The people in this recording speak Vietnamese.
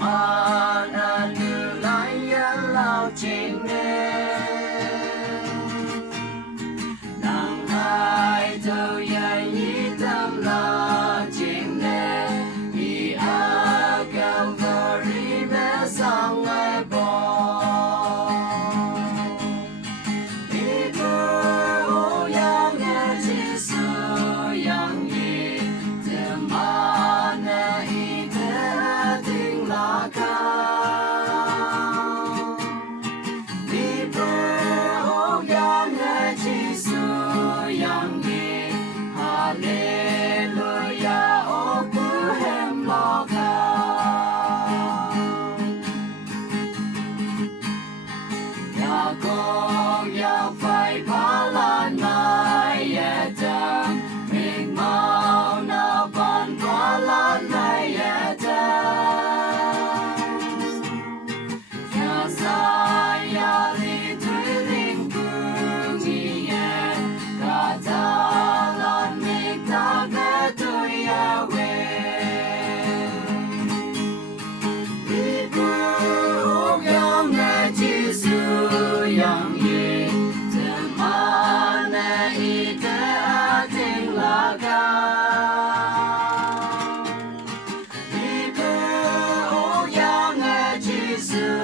mana nilai lao trình nàng hai thâu dài nhĩ tâm la trình i a Calvary mẹ sang ngày bỏ i bơ ô yang nghe Jesus yang yi te mana i te ting la ca i bơ ô yang nghe Jesus yang yi hallelujah ô bơ hem lo ca ya con ya phải phá lan mai ya đam mình mau na ban phá lan mai ya đam ya sa ya li thuy linh phương nghi ya cả ta lan mình ta bé tôi ya về đi bước yang nghe Jesus yang yi te mana i te ting la ca đi bước yang nghe Jesus